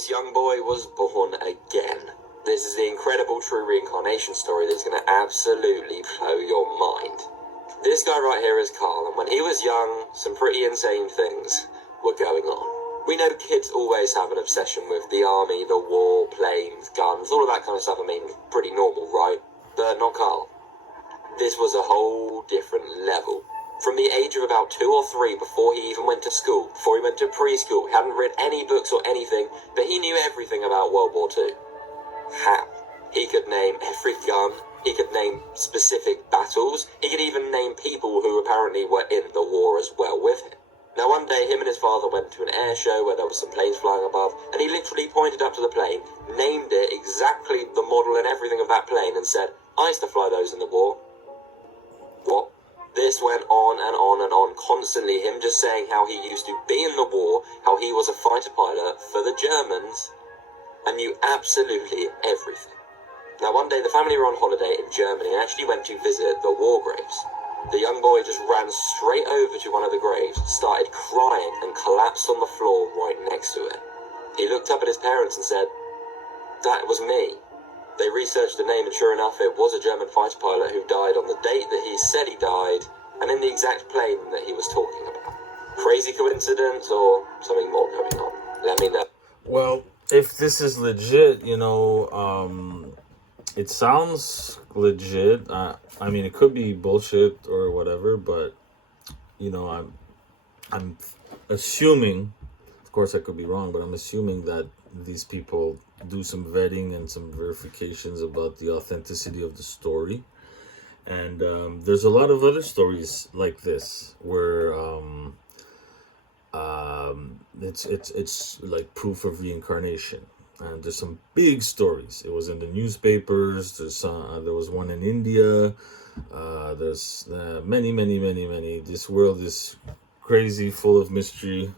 This young boy was born again. This is the incredible true reincarnation story that's going to absolutely blow your mind. This guy right here is Carl, and when he was young, some pretty insane things were going on. We know kids always have an obsession with the army, the war, planes, guns, all of that kind of stuff. I mean, pretty normal, right? But not Carl. This was a whole different level. From the age of about 2 or 3, before he even went to school, before he went to preschool, he hadn't read any books or anything, but he knew everything about World War II. How? He could name every gun, he could name specific battles, he could even name people who apparently were in the war as well with him. Now one day, him and his father went to an air show where there were some planes flying above, and he literally pointed up to the plane, named it exactly the model and everything of that plane, and said, "I used to fly those in the war." What? This went on and on and on, constantly, him just saying how he used to be in the war, how he was a fighter pilot for the Germans, and knew absolutely everything. Now one day the family were on holiday in Germany and actually went to visit the war graves. The young boy just ran straight over to one of the graves, started crying, and collapsed on the floor right next to it. He looked up at his parents and said, "That was me." They researched the name, and sure enough, it was a German fighter pilot who died on the date that he said he died, and in the exact plane that he was talking about. Crazy coincidence, or something more going on? Let me know. Well, if this is legit, it sounds legit. I mean, it could be bullshit or whatever, but I'm assuming. Of course, I could be wrong, but I'm assuming that these people do some vetting and some verifications about the authenticity of the story. And there's a lot of other stories like this where it's like proof of reincarnation. And there's some big stories. It was in the newspapers. There was one in India. There's many. This world is crazy, full of mystery.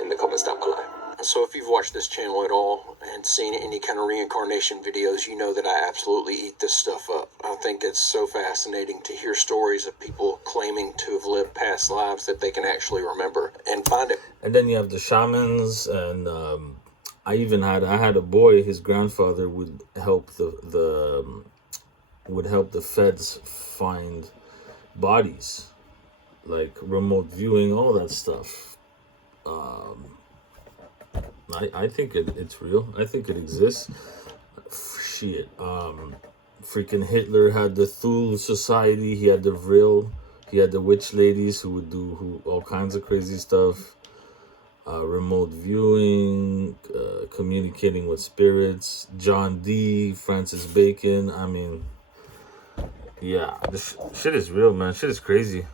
In the comments down below. So if you've watched this channel at all and seen any kind of reincarnation videos, you know that I absolutely eat this stuff up. I think it's so fascinating to hear stories of people claiming to have lived past lives that they can actually remember and find it. And then you have the shamans, and I had a boy. His grandfather would help the feds find bodies, like remote viewing, all that stuff. I think it's real. I think it exists. Shit. Freaking Hitler had the Thule Society. He had the Vril. He had the witch ladies who would do all kinds of crazy stuff. Remote viewing, communicating with spirits. John Dee, Francis Bacon. I mean, yeah, this shit is real, man. Shit is crazy.